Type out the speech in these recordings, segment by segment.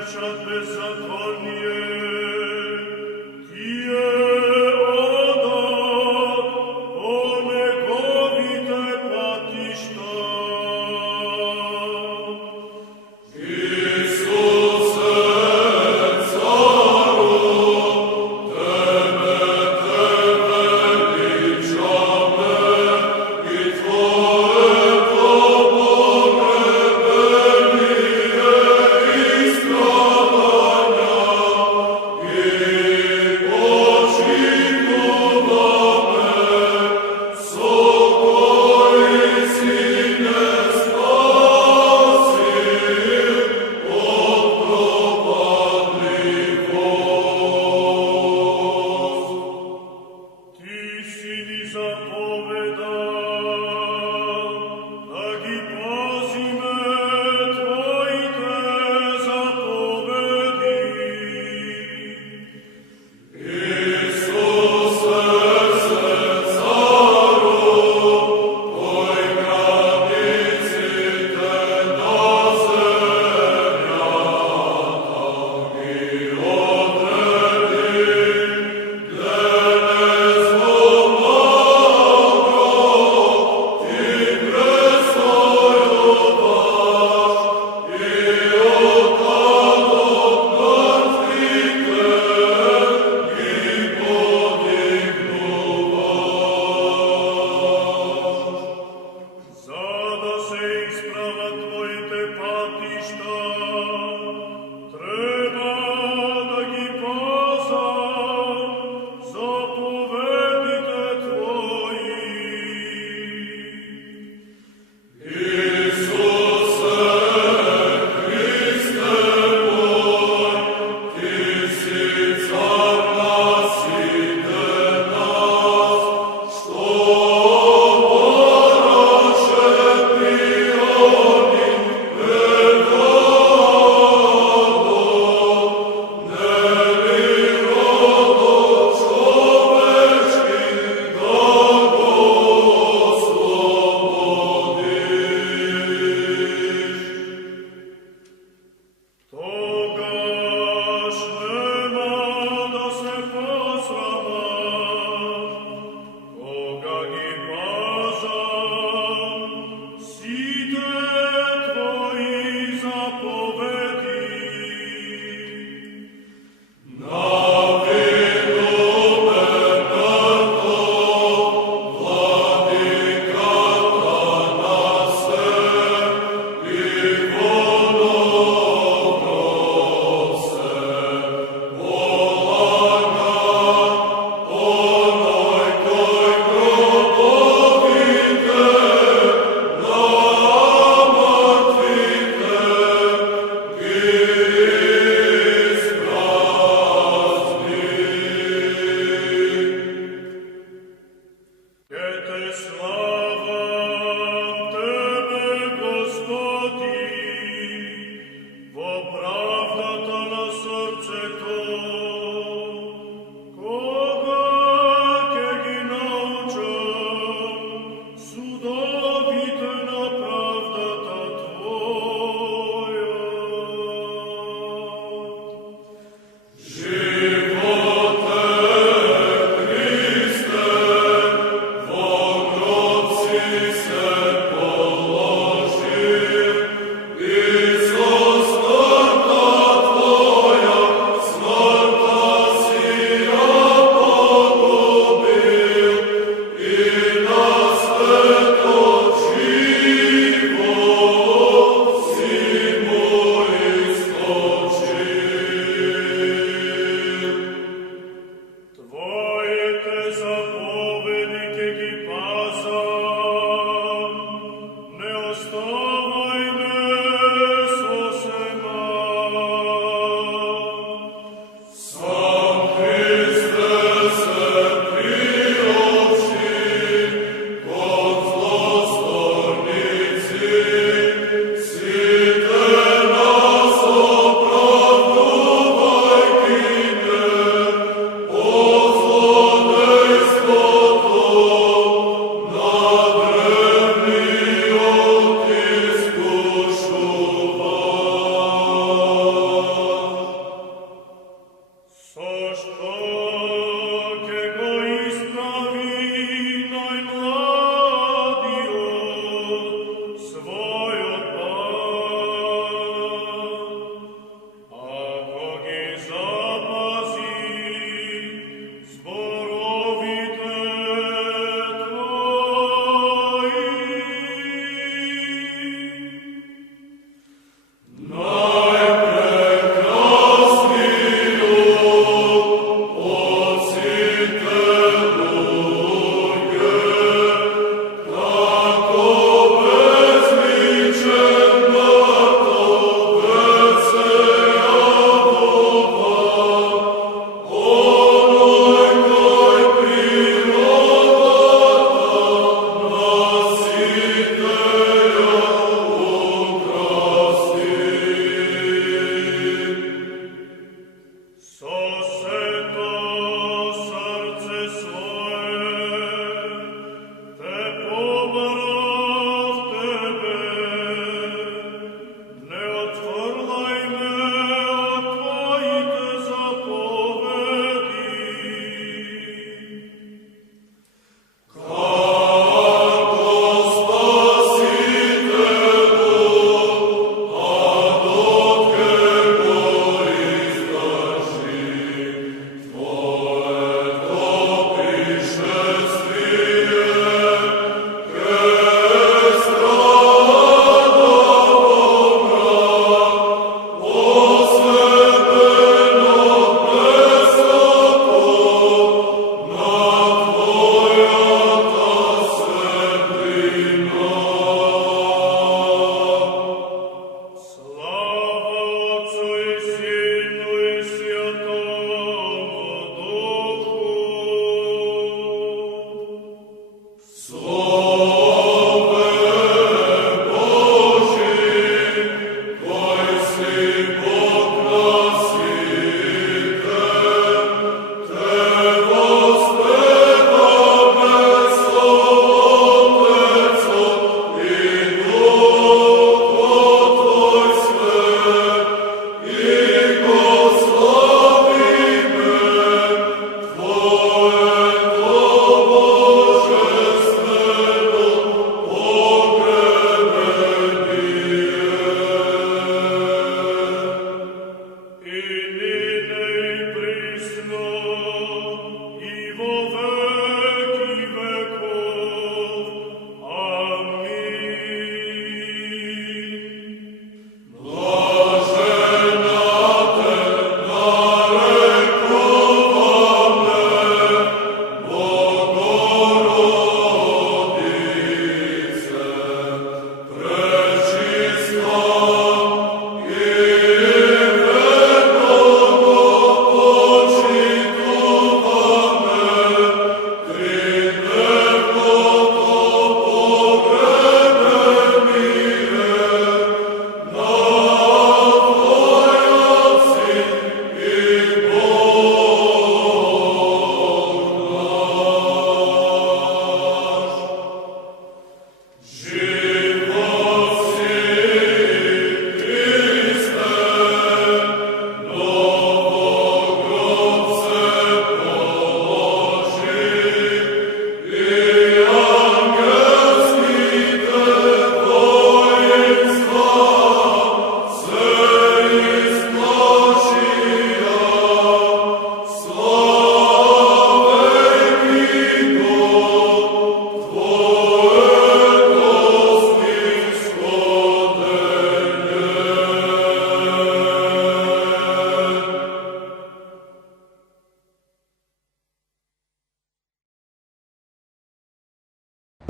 prečat bezzakonnie, Tie oda, onegovite patišta. Isuse, caru, Tebe veličame, i Tvoje pogrebenie i stradanje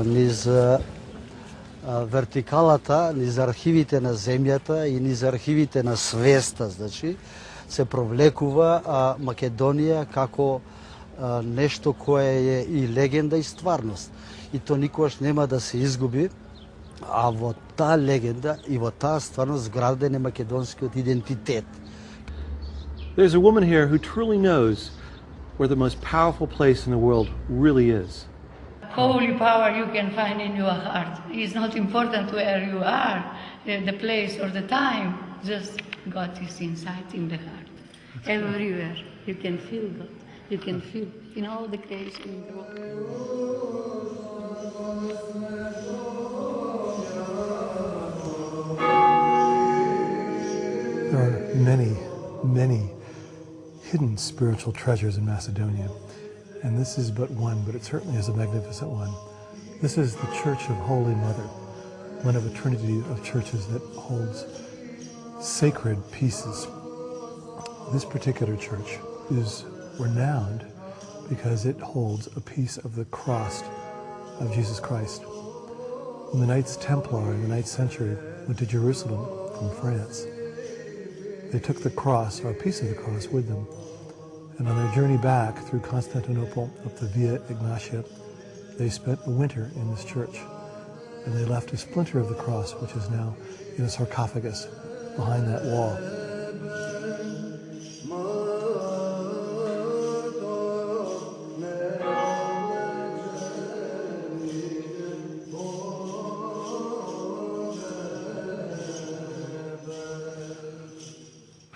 Низ вертикалата, низ архивите на земјата и низ архивите на свеста, значи, се провлекува Македонија како нешто кое е и легенда и стварност. И то никогаш нема да се изгуби, а во таа легенда и во таа стварност граден е македонскиот идентитет. There's a woman here who truly knows where the most powerful place in the world really is. Holy power you can find in your heart. It's not important where you are, the place or the time. Just God is inside in the heart. Everywhere you can feel God. You can feel in all the creation in the world. There are many, many hidden spiritual treasures in Macedonia. And this is but one, but it certainly is a magnificent one. This is the Church of Holy Mother, one of a trinity of churches that holds sacred pieces. This particular church is renowned because it holds a piece of the cross of Jesus Christ. When the Knights Templar in the 9th century went to Jerusalem from France, they took the cross, or a piece of the cross, with them. And on their journey back through Constantinople up the Via Ignatia, they spent a winter in this church. And they left a splinter of the cross, which is now in a sarcophagus behind that wall.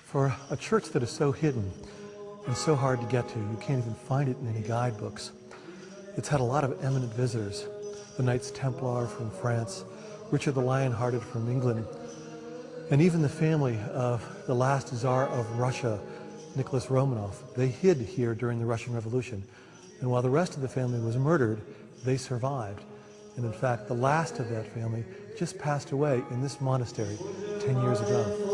For a church that is so hidden and so hard to get to, you can't even find it in any guidebooks. It's had a lot of eminent visitors. The Knights Templar from France, Richard the Lionhearted from England, and even the family of the last Tsar of Russia, Nicholas Romanov. They hid here during the Russian Revolution. And while the rest of the family was murdered, they survived. And in fact, the last of that family just passed away in this monastery 10 years ago.